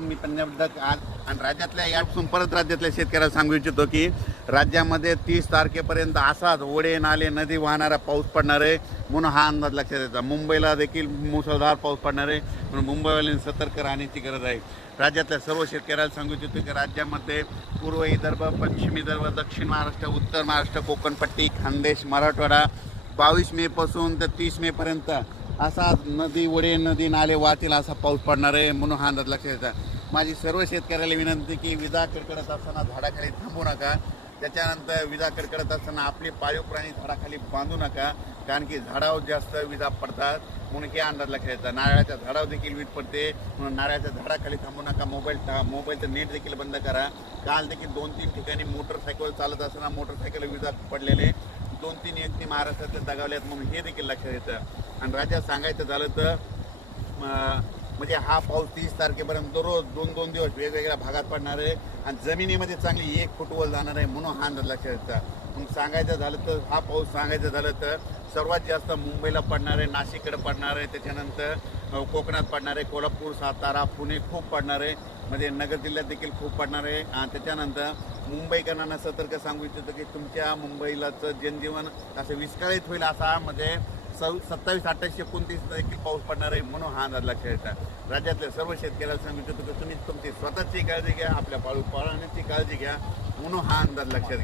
मी पंजाब आज आणि राज्यातल्या यापासून परत राज्यातल्या शेतकऱ्याला सांगू इच्छितो की राज्यामध्ये तीस तारखेपर्यंत असाच ओढे नाले नदी वाहणारा पाऊस पडणार आहे. म्हणून हा अंदाज लक्षात येतो. मुंबईला देखील मुसळधार पाऊस पडणार आहे. म्हणून मुंबईवाल्यांनी सतर्क राहण्याची गरज आहे. राज्यातल्या सर्व शेतकऱ्याला सांगू इच्छितो की राज्यामध्ये पूर्व विदर्भ पश्चिम विदर्भ दक्षिण महाराष्ट्र उत्तर महाराष्ट्र कोकणपट्टी खानदेश मराठवाडा बावीस मेपासून तर तीस मेपर्यंत असा नदी वडे नदी नाले वाहतील असा पाऊस पडणार आहे म्हणून हा अंदाज लक्षात येतात माझी सर्व शेतकऱ्याला विनंती की विजा कडकडत असताना झाडाखाली थांबू नका. त्याच्यानंतर विजा कडकडत असताना आपले पाळीव प्राणी झाडाखाली बांधू नका. कारण की झाडावर जास्त विजा पडतात म्हणून हे अंदाज लक्षात येतात नारळाच्या झाडावर देखील वीज पडते. म्हणून नारळाच्या झाडाखाली थांबू नका. मोबाईल टा मोबाईलचं नेट देखील बंद करा. काल देखील दोन तीन ठिकाणी मोटरसायकल चालत असताना मोटरसायकल विजा पडलेले. दोन तीन व्यक्ती महाराष्ट्रातले दगावल्यात म्हणून हे देखील लक्षात येतं. आणि राज्यात सांगायचं झालं तर म्हणजे हा पाऊस तीस तारखेपर्यंत दररोज दोन दोन दिवस वेगवेगळ्या भागात पडणार आहे आणि जमिनीमध्ये चांगली एक फुटवल जाणार आहे म्हणून हा अंदाज लक्षात येतं. मग सांगायचं झालं तर हा पाऊस सांगायचं झालं तर सर्वात जास्त मुंबईला पडणार आहे नाशिककडे पडणार आहे त्याच्यानंतर कोकणात पडणार आहे कोल्हापूर सातारा पुणे खूप पडणार आहे. म्हणजे नगर जिल्ह्यात देखील खूप पडणार आहे. आणि त्याच्यानंतर मुंबईकरांना सतर्क सांगू इच्छितो की तुमच्या मुंबईलाचं जनजीवन असं विस्कळीत होईल असा मध्ये सव सत्तावीस अठ्ठावीस एकोणतीस देखील पाऊस पडणार आहे म्हणून हा अंदाज लक्षात येतात राज्यातल्या सर्व शेतकऱ्याला सांगू इच्छितो की तुम्ही तुमची स्वतःची काळजी घ्या आपल्या पाळू पाळण्याची काळजी घ्या म्हणून हा अंदाज लक्षात घ्या.